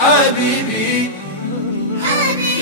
حبيبي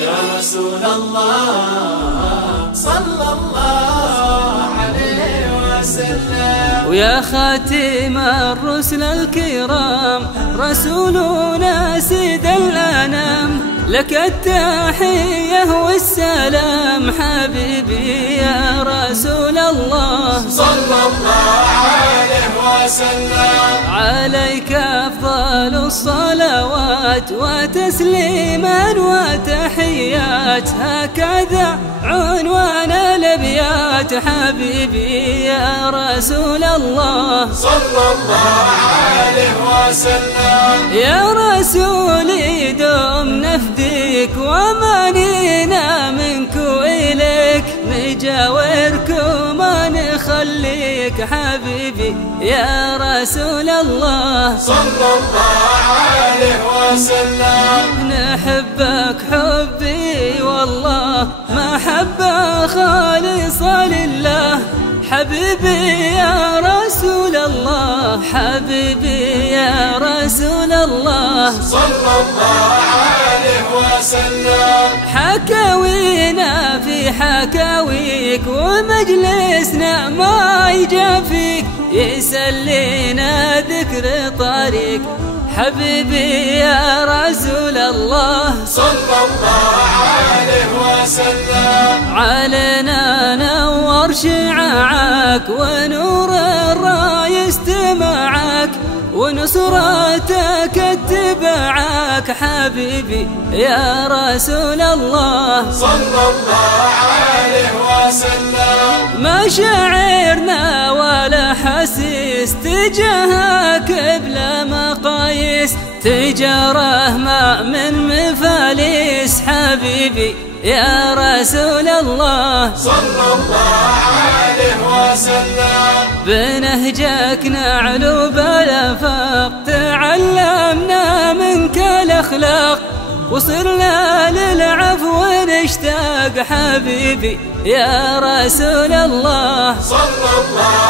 يا رسول الله صلى الله عليه وسلم. ويا خاتم الرسل الكرام رسولنا سيد الأنام، لك التحية والسلام حبيبي يا رسول الله صلى الله عليه وسلم. عليك أفضل الصلوات وتسليما وتحيات، هكذا عنوان الأبيات حبيبي يا رسول الله صلى الله عليه وسلم. يا رسولي دوم نفديك ومانينا منك وإليك، نجاورك وما نخليك حبيبي يا رسول الله صلى الله عليه وسلم. نحبك حبي والله محبة خالصة لله، حبيبي يا رسول الله حبيبي يا رسول الله صلى الله عليه وسلم. حكاوينا في حكاويك ومجلسنا ما يجافيك، يسلينا ذكر طريق حبيبي يا رسول الله صلى الله عليه وسلم. علينا نور شعاعك ونور الراي استماعك، ونصرتك اتباعك حبيبي يا رسول الله صلى الله عليه وسلم. مشاعرنا ولا حسيس تجاهك بلا مقاييس، تجاره ما من مفاليس حبيبي يا رسول الله صلى الله عليه وسلم. بنهجك نعلو بالافاق، تعلمنا منك الاخلاق، وصرنا للعفو نشتاق حبيبي يا رسول الله صلى الله